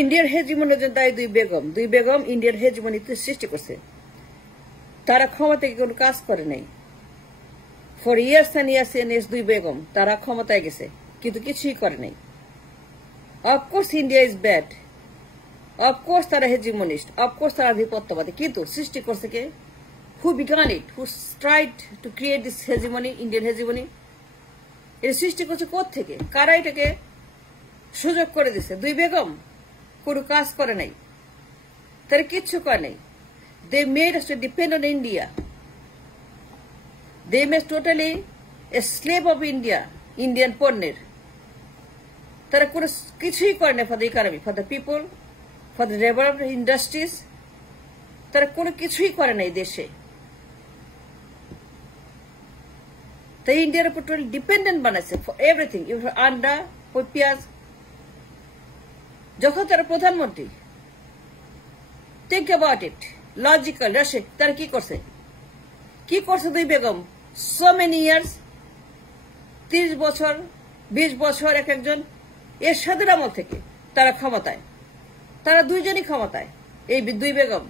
ইন্ডিয়ার হেজিমনির জন্য দায়ী দুই বেগম ইন্ডিয়ার হেজিমনিতে সৃষ্টি করছে। তারা ক্ষমতায় কোনো কাজ করে নাই। For years and years and years দুই বেগম তারা ক্ষমতায় গেছে, কিন্তু কিছুই করে নাই। Of course India is bad, of course তারা হেজিমনিস্ট, অফকোর্স তারা আধিপত্যবাদী, কিন্তু সৃষ্টি করছে কে? Who began it, who tried to create this hegemony, Indian hegemony? এর সৃষ্টি করছে কোত্থেকে? কারা এটাকে সুযোগ করে দিছে? দুই বেগম কোনো কাজ করে নাই, তারা কিচ্ছু করে নাই। They made us to depend on India. They made totally a slave of India, Indian পণ্যের। তারা কোনো কিছুই করে না for the economy, for the people, for the developed industries. তারা কোনো কিছুই করে নাই দেশে। তাই ইন্ডিয়ার উপর টোটালি ডিপেন্ডেন্ট বানাইছে ফর এভরিথিং, আন্ডা, পেঁয়াজ। যখন তারা প্রধানমন্ত্রী, think about it, লজিক্যাল রাশে তারা কি করছে? কি করছে দুই বেগম? সো মেনি ইয়ার্স, 30 বছর 20 বছর এক একজন এরশাদের আমল থেকে তারা ক্ষমতায়, তারা দুইজনই ক্ষমতায়। এই দুই বেগম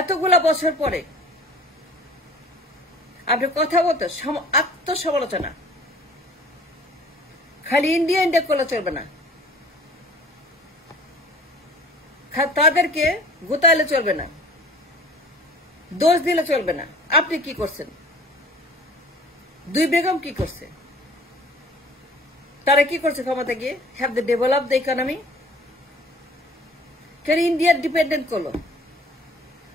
এতগুলা বছর পরে আপনি কথা বলতে আত্মসমালোচনা, খালি ইন্ডিয়া ইন্ডিয়া করলে চলবে না, তাদেরকে গোতাইলে চলবে না, দোষ দিলে চলবে না। আপনি কি করছেন? দুই বেগম কি করছে? তারা কি করছে ক্ষমতা গিয়ে? Have they develop the economy? কেন ইন্ডিয়ার ডিপেন্ডেন্ট করলো?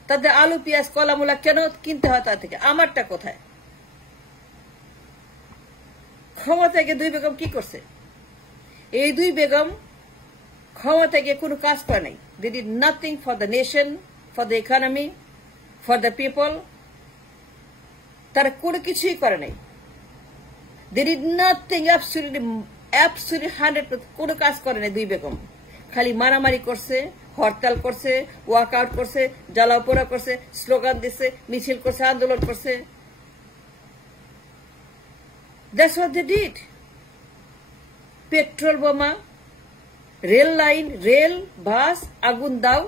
তাদের আলু পেঁয়াজ কলামূলা কেন কিনতে হয় তার থেকে? আমারটা কোথায়? ক্ষমতা গিয়ে দুই বেগম কি করছে? এই দুই বেগম ক্ষমতা গিয়ে কোনো কাজ করে নাই। They did nothing for the nation, for the economy, for the people. তারা কোনো কিছুই করে নাই। They did nothing, absolutely 100%, কোনো কাজ করে নাই দুই বেগম। খালি মারামারি করছে, হরতাল করছে, ওয়াকআউট করছে, জ্বালাও পোড়া করছে, স্লোগান দিচ্ছে, মিছিল করছে, আন্দোলন করছে। That's what they did. Petrol বোমা, রেল লাইন, রেল, বাস, আগুন দাও,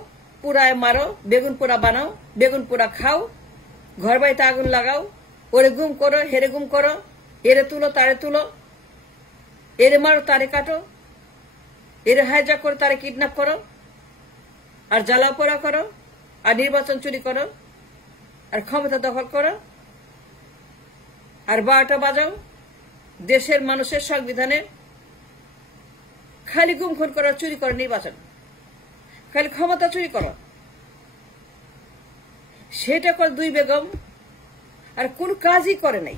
পুরায় মারো, বেগুন পোড়া বানাও, বেগুন পোড়া খাও, ঘর বাড়িতে আগুন লাগাও, ওরে গুম করো, হেরে গুম করো, এরে তুলো, তারে তুলো, এরে মারো, তারে কাটো, এরে হাইজ্যাক করো, তারে কিডন্যাপ করো, আর জ্বালাও পোড়া করো, আর নির্বাচন চুরি করো, আর ক্ষমতা দখল করো, আর 12টা বাজাও দেশের মানুষের সংবিধানে। খালি গুম খুন করো, চুরি করো, নির্বাচন, খালি ক্ষমতা চুরি করো, সেটা করে দুই বেগম। আর কোন কাজই করে নাই।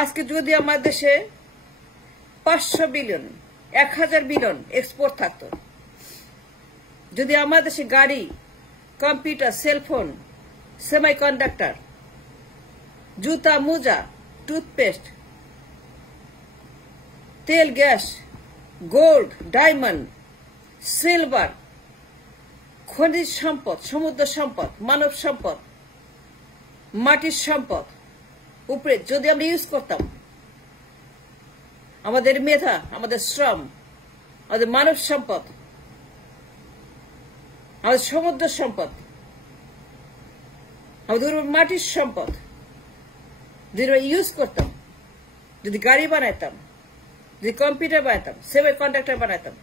আজকে যদি আমার দেশে 500 বিলিয়ন 1000 বিলিয়ন এক্সপোর্ট থাকতো, যদি আমার দেশে গাড়ি, কম্পিউটার, সেলফোন, সেমিকন্ডাক্টর, জুতা, মোজা, টুথপেস্ট, তেল, গ্যাস, গোল্ড, ডায়মন্ড, সিলভার, খনিজ সম্পদ, সমুদ্র সম্পদ, মানব সম্পদ, মাটির সম্পদ উপরে যদি আমরা ইউজ করতাম, আমাদের মেধা, আমাদের শ্রম, আমাদের মানব সম্পদ, আমাদের সমুদ্র সম্পদ, আমাদের মাটির সম্পদ যদি আমরা ইউজ করতাম, যদি গাড়ি বানাইতাম, যদি কম্পিউটার বানাইতাম, সেমি কন্ডাক্টর বানাইতাম,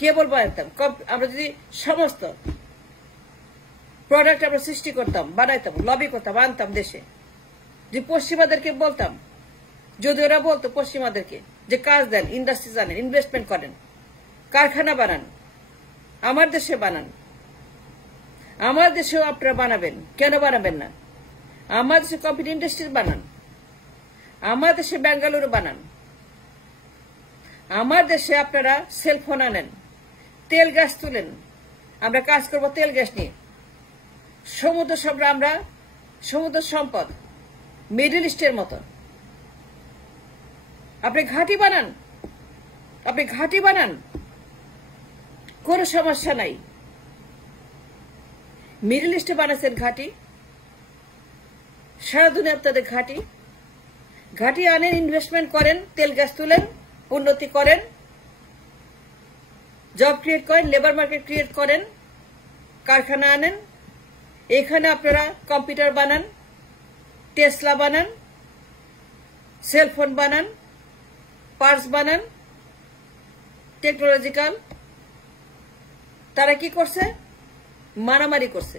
কেবল বানাইতাম, আমরা যদি সমস্ত প্রোডাক্ট আমরা সৃষ্টি করতাম, বানাইতাম, লবি করতাম, আনতাম দেশে, যে পশ্চিমাদেরকে বলতাম, যদি ওরা বলতো পশ্চিমাদেরকে যে কাজ দেন, ইন্ডাস্ট্রি জানেন, ইনভেস্টমেন্ট করেন, কারখানা বানান, আমার দেশে বানান, আমার দেশেও আপনারা বানাবেন, কেন বানাবেন না? আমার দেশে কম্পিউটার ইন্ডাস্ট্রি বানান, আমার দেশে বেঙ্গালুরু বানান, আমার দেশে আপনারা সেলফোন আনেন, তেল গ্যাস তুলেন, আমরা কাজ করব তেল গ্যাস নিয়ে। সমুদ্র আমরা সমুদ্র সম্পদ মিডল ইস্টের মতো আপনি ঘাঁটি বানান, আপনি ঘাঁটি বানান, কোনো সমস্যা নাই। মিডল ইস্টে বানাচ্ছেন ঘাঁটি, সারা দুনিয়া আপনাদের ঘাঁটি, ঘাঁটি আনেন, ইনভেস্টমেন্ট করেন, তেল গ্যাস তুলেন, উন্নতি করেন, জব ক্রিয়েট করেন, লেবার মার্কেট ক্রিয়েট করেন, কারখানা আনেন, এখানে আপনারা কম্পিউটার বানান, টেসলা বানান, সেলফোন বানান, পার্স বানান, টেকনোলজিক্যাল। তারা কি করছে? মারামারি করছে,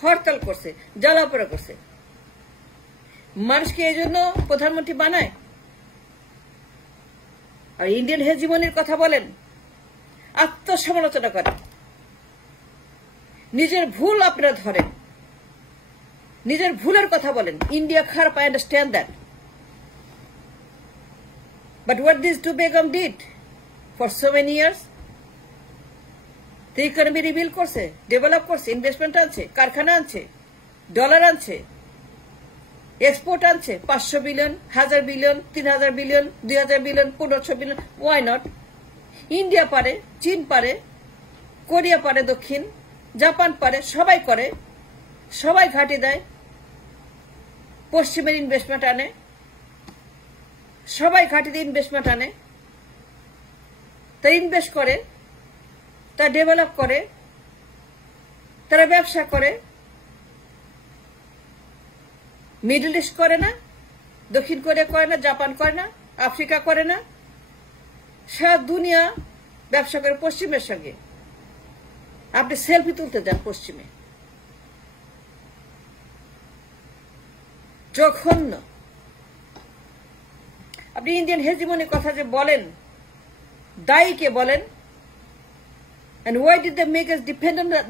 হরতাল করছে, জ্বালাপোড়া করছে। মানুষকে এই জন্য প্রধানমন্ত্রী বানায়। আর ইন্ডিয়ান হেজিমনির কথা বলেন, আত্মসমালোচনা করেন, নিজের ভুল আপনারা ধরেন, নিজের ভুলের কথা বলেন। ইন্ডিয়া খারাপ, I understand that, but what this two Begum did for so many years, economy rebuild করছে, ডেভেলপ করছে, ইনভেস্টমেন্ট আনছে, কারখানা আনছে, ডলার আনছে, এক্সপোর্ট আনছে, 500 billion, 1000 billion, 3000 billion, 2000 billion, 1500 billion. Why not? India পারে, চীন পারে, কোরিয়া পারে, দক্ষিণ জাপান পারে, সবাই করে, সবাই ঘাঁটি দেয়, পশ্চিমের ইনভেস্টমেন্ট আনে, সবাই ঘাঁটি দিয়ে ইনভেস্টমেন্ট আনে, তারা ইনভেস্ট করে, তারা ডেভেলপ করে, তারা ব্যবসা করে। মিডল ইস্ট করে না, দক্ষিণ কোরিয়া করে না, জাপান করে না, আফ্রিকা করে না, সারা দুনিয়া ব্যবসা করে পশ্চিমের সঙ্গে। আপনি সেলফি তুলতে যান পশ্চিমে, জঘন্য। আপনি ইন্ডিয়ান হেজিমনির কথা যে বলেন, দায়ী কে বলেন? and why did they make us dependent on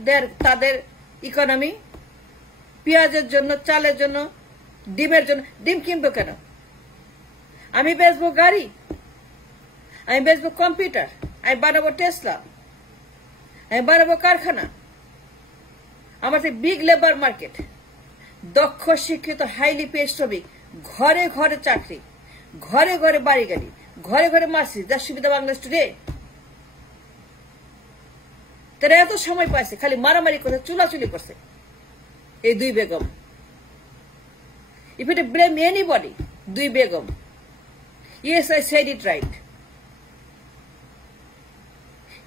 তাদের ইকোনমি? পেঁয়াজের জন্য, চালের জন্য, ডিমের জন্য। ডিম কিনবো কেন? আমি বেচবো গাড়ি, আমি বেচবো কম্পিউটার, আমি বানাবো টেসলা, আমি বানাবো কারখানা। আমার বিগ লেবার মার্কেট, দক্ষ শিক্ষিত হাইলি পেড শ্রমিক, ঘরে ঘরে চাকরি, ঘরে ঘরে বাড়ি গাড়ি, ঘরে ঘরে মার্সিডিজ, যার সুবিধা বাংলাদেশ টুডে। তারা এত সময় পাইছে খালি মারামারি করছে, চুলাচুলি করছে। এই দুই Begum, if it blame anybody, দুই Begum. Yes, I said it right.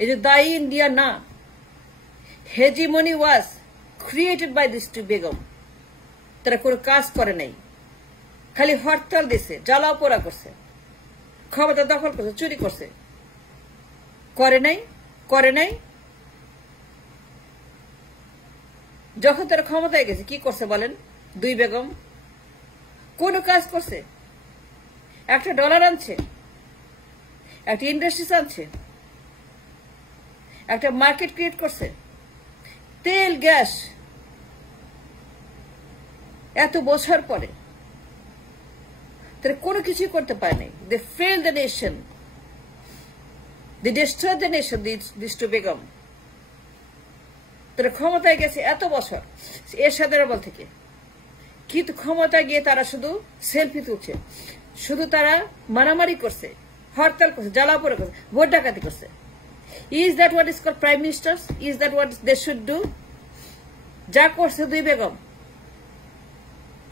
এই যে দায়ী ইন্ডিয়া না, hegemony was created by this two Begum. তারা কোনো কাজ করে নাই, খালি হরতাল দিছে, জ্বালাও পোড়া করছে, ক্ষমতা দখল করছে, চুরি করছে। করে নাই, করে নাই। যখন তারা ক্ষমতায় গেছে কি করছে বলেন? দুই বেগম কোন কাজ করছে? একটা ডলার আনছে, একটা ইন্ডাস্ট্রিজ আনছে, একটা মার্কেট ক্রিয়েট করছে, তেল গ্যাস। এত বছর পরে তারা কোনো কিছুই করতে পারে নাই। They fail the nation, they destroy the nation, this two Begum. তারা ক্ষমতায় গেছে এত বছর এরশাদের আমল থেকে, কিন্তু ক্ষমতায় গিয়ে তারা শুধু সেলফি তুলছে, শুধু তারা মারামারি করছে, হরতাল করছে, জ্বালাপোড়া করছে, ভোট ডাকাতি করছে। Is that what is called prime ministers? Is that what they should do? যা করছে দুই বেগম,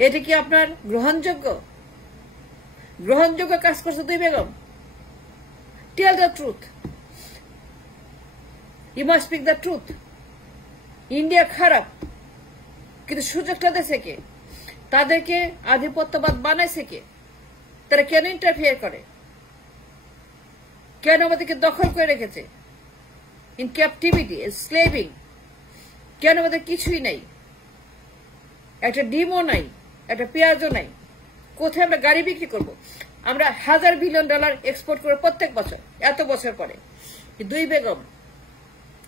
এটা কি আপনার গ্রহণযোগ্য? গ্রহণযোগ্য কাজ করছে দুই Begum? Tell the truth, you must speak the truth. India খারাপ, কিন্তু সুযোগটা দিয়েছে কে? তাদেরকে আধিপত্যবাদ বানাইছে কে? তারা কেন ইন্টারফিয়ার করে? কেন আমাদেরকে দখল করে রেখেছে? In captivity, slaving. কেন আমাদের কিছুই নাই? একটা ডিমও নাই, একটা পেঁয়াজও নাই। কোথায় আমরা গাড়ি বিক্রি করব? আমরা $1000 বিলিয়ন এক্সপোর্ট করে প্রত্যেক বছর, এত বছর পরে। দুই বেগম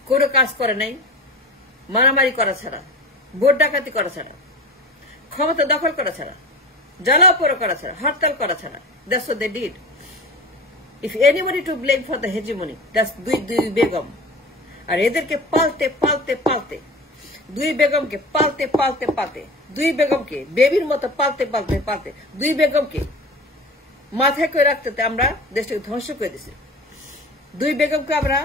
কোনো কাজ করে নাই, মারামারি করা ছাড়া, ভোট ডাকাতি করা ছাড়া, ক্ষমতা দখল করা ছাড়া, জ্বালাও পোড়া করা ছাড়া, হরতাল করা ছাড়া। That's what they did. If anybody to blame for the hegemony, that's দুই বেগম। আর এদেরকে পালতে পালতে পালতে, দুই বেগমকে পালতে পালতে পালতে, দুই বেগমকে বেবির মতো পালতে পালতে পালতে, দুই বেগমকে মাথায় করে রাখতে আমরা দেশটাকে ধ্বংস করে দিছি। দুই বেগমকে আমরা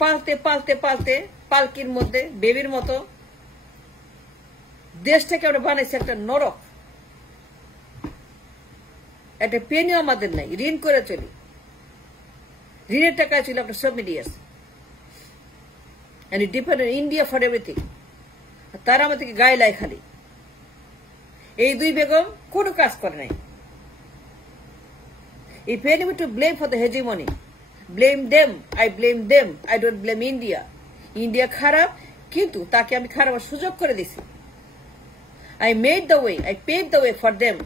পালতে পালতে পালতে, পালকির মধ্যে বেবির মতো দেশটাকে আমরা বানাইছি একটা নরক। একটা পেনিও আমাদের নাই, ঋণ করে চলি। ঋণের টাকা ছিল after so many years. And it depended on India for everything. তারা আমাদেরকে গায়ে লাই খালি। এই দুই বেগম কোনো কাজ করে নাই। If anyone to blame for the hegemony, blame them. I blame them. I don't blame India. India খারাপ, কিন্তু তাকে আমি খারাপ সুযোগ করে দিছি। I made the way. I paved the way for them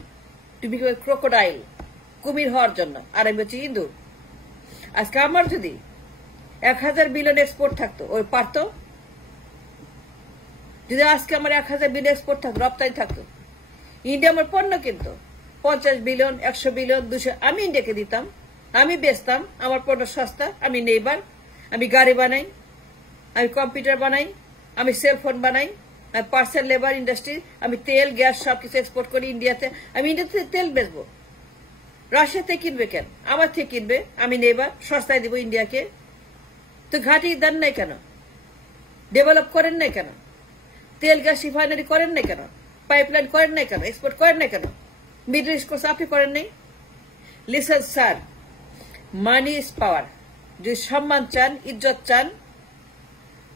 to become a crocodile. কুমির হওয়ার জন্য। আর আমি হচ্ছি ইঁদুর। আজকে আমার যদি 1000 বিলিয়ন এক্সপোর্ট থাকতো, ওই পারতো? যদি আজকে আমার 1000 বিলিয়ন এক্সপোর্ট থাকতো, রপ্তানি থাকতো, ইন্ডিয়া আমার পণ্য কিনতো 50 বিলিয়ন, 100 বিলিয়ন, 200, আমি ইন্ডিয়াকে দিতাম, আমি বেচতাম, আমার পণ্য সস্তা, আমি নেইবার, আমি গাড়ি বানাই, আমি কম্পিউটার বানাই, আমি সেলফোন বানাই, আমি পার্সেল লেবার ইন্ডাস্ট্রি, আমি তেল গ্যাস সবকিছু এক্সপোর্ট করি ইন্ডিয়াতে, আমি ইন্ডিয়াতে তেল বেচবো। রাশিয়াতে কিনবে কেন? আমার থেকে কিনবে, আমি নেইবার, সস্তায় দিব ইন্ডিয়াকে। তো ঘাটি দেন নাই কেন? ডেভেলপ করেন নাই কেন? তেল গ্যাস রিফাইনারি করেন নাই কেন? পাইপলাইন করেন নাই কেন? এক্সপোর্ট করেন নাই কেন? মিডল ইস্ট কোর্স আপনি করেন নাই? Listen sir, money is power. যদি সম্মান চান, ইজ্জত চান,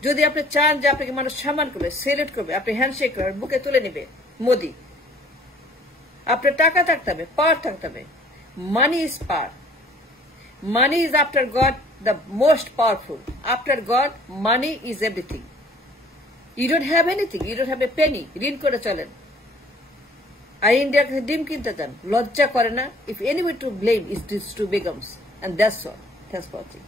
যদি আপনি চান যে আপনাকে মানুষ সম্মান করবে, সেলিউট করবে, আপনি হ্যান্ডশেক করবেন, বুকে তুলে নেবে মোদি, আপনার টাকা থাকতে হবে, পাওয়ার থাকতে হবে। Money is power. Money is after God the most powerful. After God, money is everything. You don't have anything. You don't have a penny. ঋণ করে চলেন। আর ইন্ডিয়ার কাছে ডিম কিনতে চান, লজ্জা করে না? If anyone to blame is these two begums, and that's all. Thanks for watching.